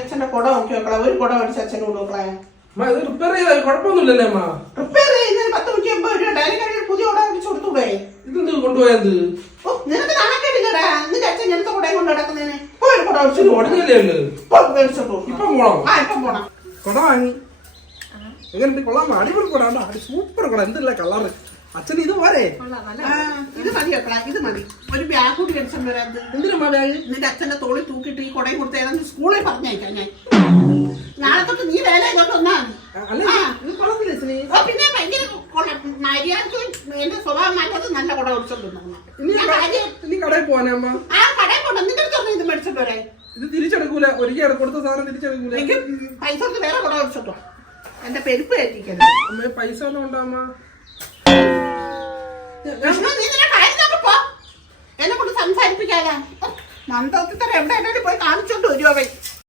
അച്ഛന്റെ കുട നോക്കി നോക്കളെ. ഒരു കുട മേടിച്ച് അച്ഛന് കൊടുക്കളെ. റിപ്പയർ ചെയ്താൽ കുഴപ്പമൊന്നുമില്ലല്ലേ അമ്മ? റിപ്പയർ ചെയ്യുന്നതിന് 10-50 രൂപ. അതിന് പുതിയ കുട മേടിച്ച് കൊടുത്തൂടെ? ഇതെന്ത് കൊണ്ടുപോയത്? ഓ, നിനക്ക് നാണക്കേടില്ലടാ. നിന്റെ അച്ഛൻ ഞങ്ങൾക്ക് കുടയും കൊണ്ട് നടക്കുന്നതിന്. ഒരു കുട മേടിച്ചു ഉടനെയല്ലേ ഇപ്പം പോണം. ആ, ഇപ്പം പോണം. കുട വാങ്ങി എങ്ങനെ കൊള്ളാം? അടിപൊളി കുട, സൂപ്പർ കുട. എന്തല്ല കളറ്. അച്ഛൻ ഇത് പോരെ? ഇത് മതി വെക്കളാ, ഇത് മതി. ഒരു ബാഗ് കൂടി മേടിച്ചോണ്ട് വരാം. എന്തിനാ ബാഗ്? നിന്റെ അച്ഛന്റെ തോളിൽ തൂക്കിട്ട് ഈ കുടയും കൊടുത്ത് ഏതാണ്ട് സ്കൂളിൽ പറഞ്ഞയക്കാം ഞാൻ. നാളെ തൊട്ട് നീ വേല ചെയ്തോണ്ട് വന്നാ പിന്നെ ഭയങ്കര മര്യാദക്ക് എന്റെ സ്വഭാവം മാറ്റാതെ നല്ല കുട മേടിച്ചോണ്ട് ഇനി കടയിൽ പോവാനമ്മ. ആ കടയിൽ പോണ്ട. നിന്റെ അടുത്ത് ഇത് മേടിച്ചോണ്ട് വരാൻ. ഇത് തിരിച്ചെടുക്കൂല. ഒരിക്കൽ കൊടുത്ത സാധനം തിരിച്ചെടുക്കൂല. എനിക്ക് പൈസ കൊടുത്ത് വേറെ കുട മേടിച്ചോട്ടോ. എന്റെ പെരുപ്പ് കയറ്റിക്കല്ലേ. അമ്മ പൈസ ഒന്നും ഉണ്ടാമ്മ. എന്നെ കൊണ്ട് സംസാരിപ്പിക്കാതെ മന്ദത്തിൽ എവിടെ പോയി കാണിച്ചോണ്ട് വരുവോ?